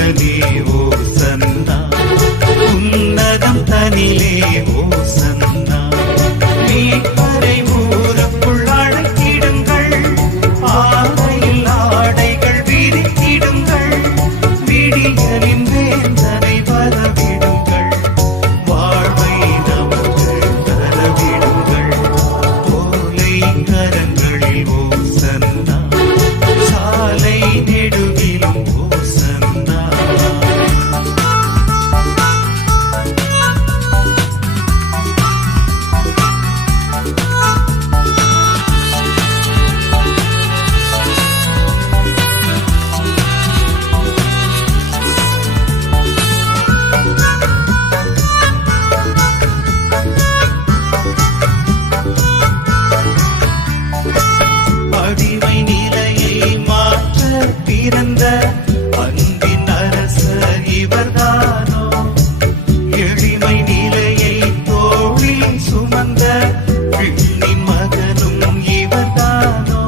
துயலே ஓசன்னா, உன்னதம் தனிலே ஓசன்னா. மீட்பரை ஊருக்குள் அழைத்திடுங்கள், ஆடையில் ஆடைகள் விரித்திடுங்கள், விடியலின் வேந்தனை வரவிடுங்கள், வாழ்வை நமக்கு தரவிடுங்கள். போலை கரங்களில் ஓசன்னா, சாலை நெடுகிலும் ஓசன்னா. அடிமை நிலையை மாற்ற பிறந்த அன்பின் அரசர் இவர்தானோ, எளிமை நிலையை தோளில் சுமந்த விண்ணின் மகனும் இவர்தானோ.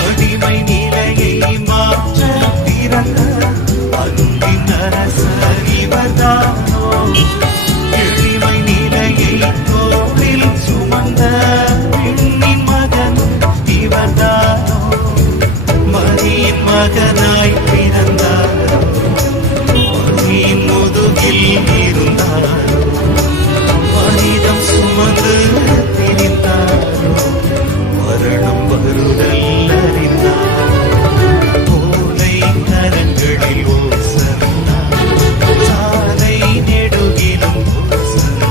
அடிமை நிலையை மாற்ற பிறந்த அன்பின் அரசர் இவர்தானோ, எளிமை நிலையை தோளில் சுமந்த விண்ணின் மகனும் இவர்தானோ. மரியின் மகனாய் பிறந்தார், மரியின் முதுகில் இருந்தார், மனிதம் சுமந்து திரிந்தார், மரணம் வருதல் அறிந்தார். போலை கரங்களில் ஓசன்னா, சாலை நெடுகிலும் ஓசன்னா.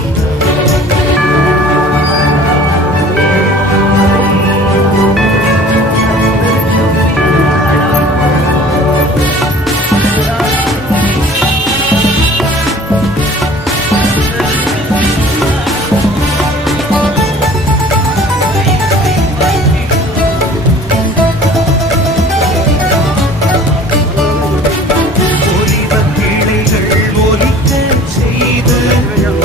ஒலிவக் கிளைகள் ஒலிக்கச் செய்து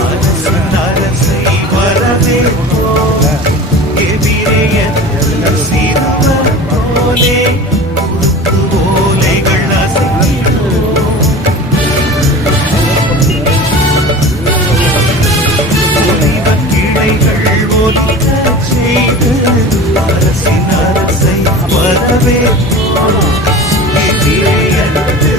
அரசன் அரசை வரவேற்போம். எபிரேயர் சிறுவர் போலே குறுக்கு ஓலைகள் அசைக்கிறோம். ஒலிவக் கிளைகள் ஒலிக்கச் செய்து அரசின் அரசை வரவேற்போம்.